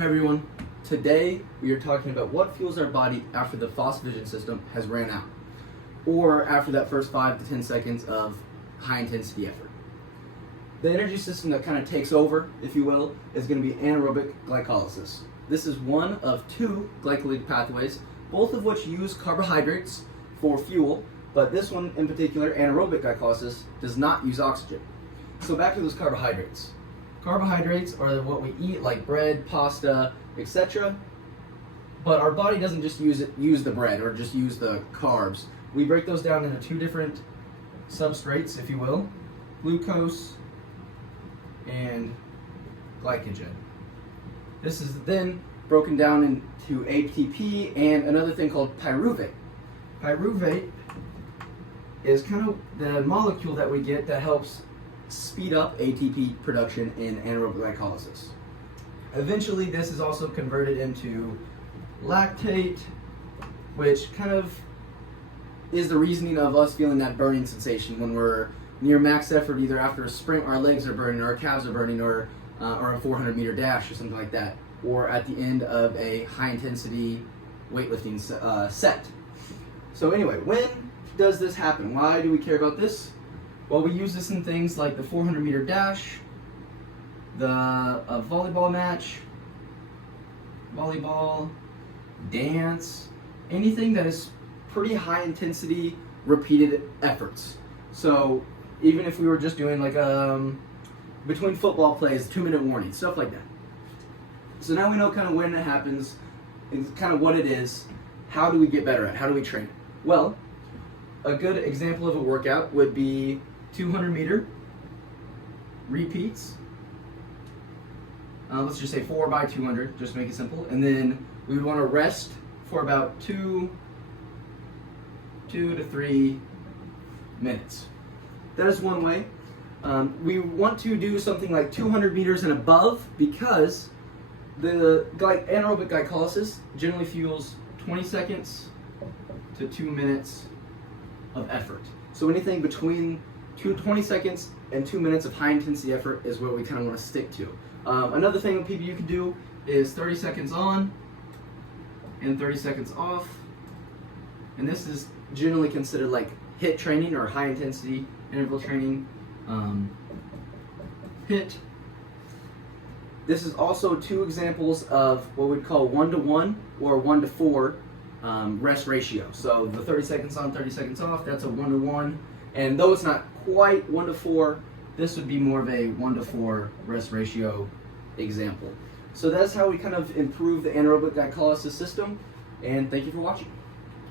Hi everyone, today we are talking about what fuels our body after the phosphagen system has ran out, or after that first 5 to 10 seconds of high intensity effort. The energy system that kind of takes over, if you will, is going to be anaerobic glycolysis. This is one of two glycolytic pathways, both of which use carbohydrates for fuel, but this one in particular, anaerobic glycolysis, does not use oxygen. So back to those carbohydrates. Carbohydrates are what we eat, like bread, pasta, etc. But our body doesn't just use the bread or just use the carbs. We break those down into two different substrates, if you will, glucose and glycogen. This is then broken down into ATP and another thing called pyruvate. Pyruvate is kind of the molecule that we get that helps speed up ATP production in anaerobic glycolysis. Eventually, this is also converted into lactate, which kind of is the reasoning of us feeling that burning sensation when we're near max effort, either after a sprint, our legs are burning, or our calves are burning, or a 400-meter dash or something like that, or at the end of a high-intensity weightlifting set. So anyway, when does this happen? Why do we care about this? Well, we use this in things like the 400-meter dash, the volleyball match, volleyball, dance, anything that is pretty high intensity, repeated efforts. So even if we were just doing like between football plays, 2-minute warning, stuff like that. So now we know kind of when it happens, and kind of what it is. How do we get better at it? How do we train it? Well, a good example of a workout would be 200-meter repeats. Let's just say 4 by 200, just to make it simple. And then we would want to rest for about 2 to 3 minutes. That is one way. We want to do something like 200 meters and above because the anaerobic glycolysis generally fuels 20 seconds to 2 minutes of effort. So anything between 20 seconds and 2 minutes of high intensity effort is what we kind of want to stick to. Another thing that you can do is 30 seconds on and 30 seconds off. And this is generally considered like HIIT training or high intensity interval training. HIIT. This is also two examples of what we'd call 1-to-1 or 1-to-4 rest ratio. So the 30 seconds on, 30 seconds off, that's a 1-to-1. And though it's not quite 1-to-4, this would be more of a 1-to-4 rest ratio example. So that's how we kind of improve the anaerobic glycolysis system, and thank you for watching.